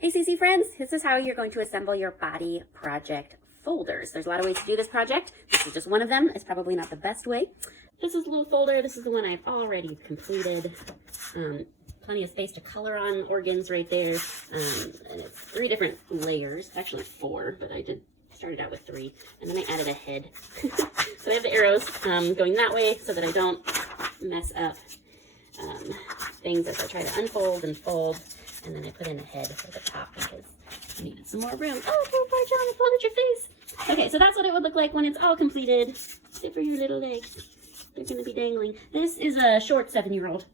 Hey CC friends, this is how you're going to assemble your body project folders. There's a lot of ways to do this project. This is just one of them. It's probably not the best way. This is a little folder. This is the one I've already completed. Plenty of space to color on organs right there. And it's 3 different layers, actually 4, but I started out with 3. And then I added a head. So I have the arrows going that way so that I don't mess up things as I try to unfold and fold. And then I put in a head for the top because I needed some more room. Oh, poor John, I folded your face. Okay, so that's what it would look like when it's all completed. Except for your little legs. They're going to be dangling. This is a short 7-year-old.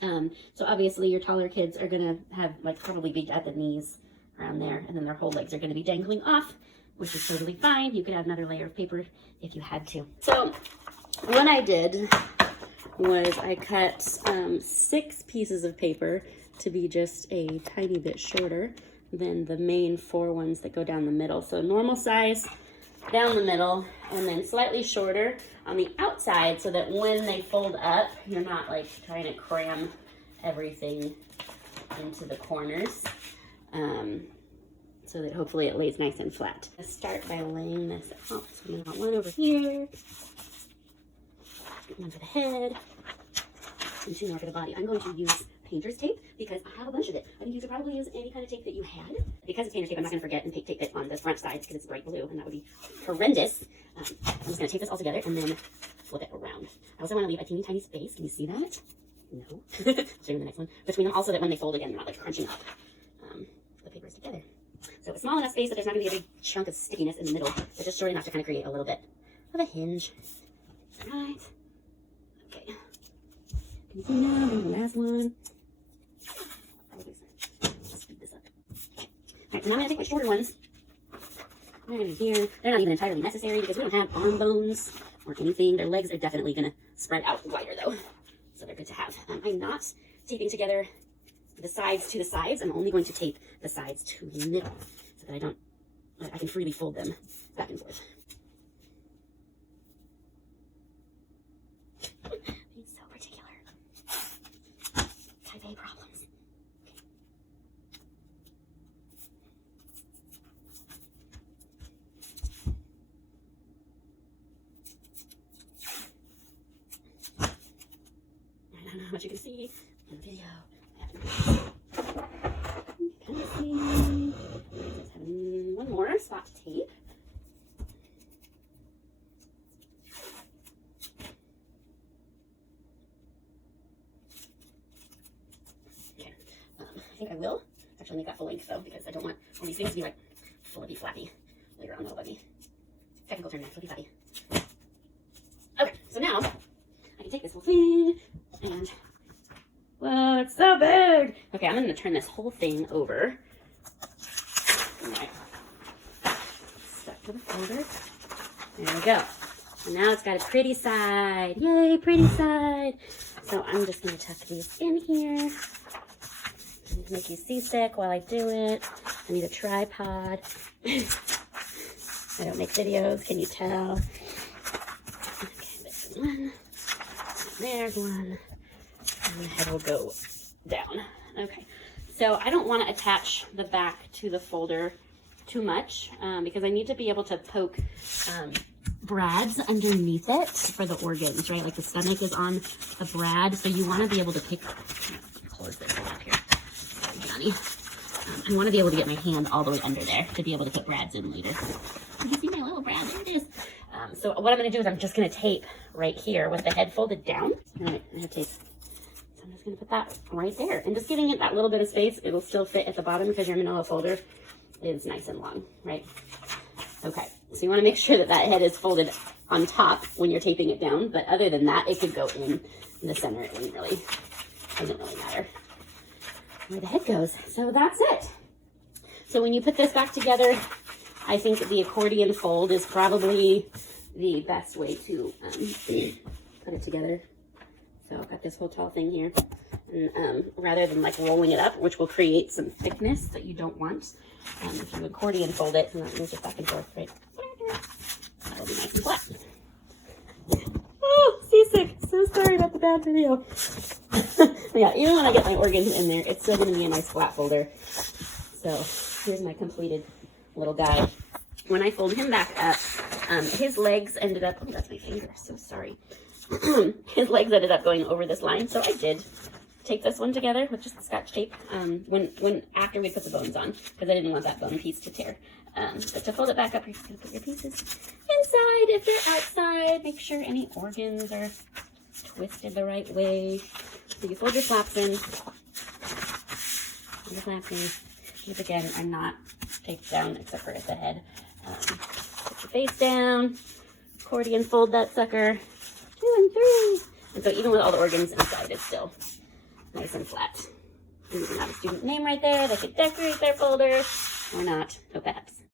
So obviously your taller kids are going to have, probably be at the knees around there. And then their whole legs are going to be dangling off, which is totally fine. You could add another layer of paper if you had to. So what I did was I cut 6 pieces of paper to be just a tiny bit shorter than the main 4 ones that go down the middle. So normal size down the middle, and then slightly shorter on the outside so that when they fold up, you're not trying to cram everything into the corners, so that hopefully it lays nice and flat. Let's start by laying this out. So I'm gonna want one over here, one for the head, and 2 more for the body. I'm going to use painter's tape because I have a bunch of it. I think you could probably use any kind of tape that you had. Because it's painter's tape, I'm not going to forget and tape it on the front sides because it's bright blue, and that would be horrendous. I'm just going to tape this all together and then flip it around. I also want to leave a teeny tiny space. Can you see that? No. I'll show you the next one. Between them, also that when they fold again, they're not crunching up the papers together. So a small enough space that there's not going to be a big chunk of stickiness in the middle, but just short enough to kind of create a little bit of a hinge. All right. Okay. Can you see now? The last one. Speed this up. Okay. All right, so now I'm going to take my shorter ones. Right in here. They're not even entirely necessary because we don't have arm bones or anything. Their legs are definitely going to spread out wider though. So they're good to have. I'm not taping together the sides to the sides. I'm only going to tape the sides to the middle so that I can freely fold them back and forth. Being so particular. Type A problems. I don't know how much you can see in the video. Kind of see. Let's have one more spot tape. Okay. I think I will actually make that full length though because I don't want all these things to be flippy flappy later on. That'll bug me. Technical term there, flippy flappy. Okay, so now I can take this whole thing and whoa, it's so big. Okay, I'm gonna turn this whole thing over. Alright. Stuck to the folder. There we go. And now it's got a pretty side. Yay, pretty side. So I'm just gonna tuck these in here. Make you seasick while I do it. I need a tripod. I don't make videos, can you tell? Okay, there's one. There's one. And the head will go down. Okay, so I don't want to attach the back to the folder too much because I need to be able to poke brads underneath it for the organs, right? Like the stomach is on a brad, so you want to be able to pick. Close this up here, Johnny. I want to be able to get my hand all the way under there to be able to put brads in later. You can see my little brad. There it is. So what I'm going to do is I'm just going to tape right here with the head folded down. All right, I have tape. I'm just going to put that right there. And just giving it that little bit of space, it'll still fit at the bottom because your manila folder is nice and long, right? Okay, so you want to make sure that that head is folded on top when you're taping it down. But other than that, it could go in the center. It doesn't really matter where the head goes. So that's it. So when you put this back together, I think the accordion fold is probably the best way to put it together. So I've got this whole tall thing here, and rather than rolling it up, which will create some thickness that you don't want, if you accordion fold it, and that moves it back and forth, right? That'll be nice and flat. Oh, seasick. So sorry about the bad video. Yeah, even when I get my organs in there, it's still going to be a nice flat folder. So here's my completed little guy. When I fold him back up, his legs ended up, oh, that's my finger, so sorry. His legs ended up going over this line, so I did tape this one together with just the Scotch tape after we put the bones on, because I didn't want that bone piece to tear. But to fold it back up, you're just going to put your pieces inside. If they're outside, make sure any organs are twisted the right way. So you fold your flaps in. Fold your flaps in. These, again, are not taped down except for at the head. Put your face down. Accordion fold that sucker. 2 and 3. And so even with all the organs inside, it's still nice and flat. And you can have a student name right there. They could decorate their folder or not. Hope that helps.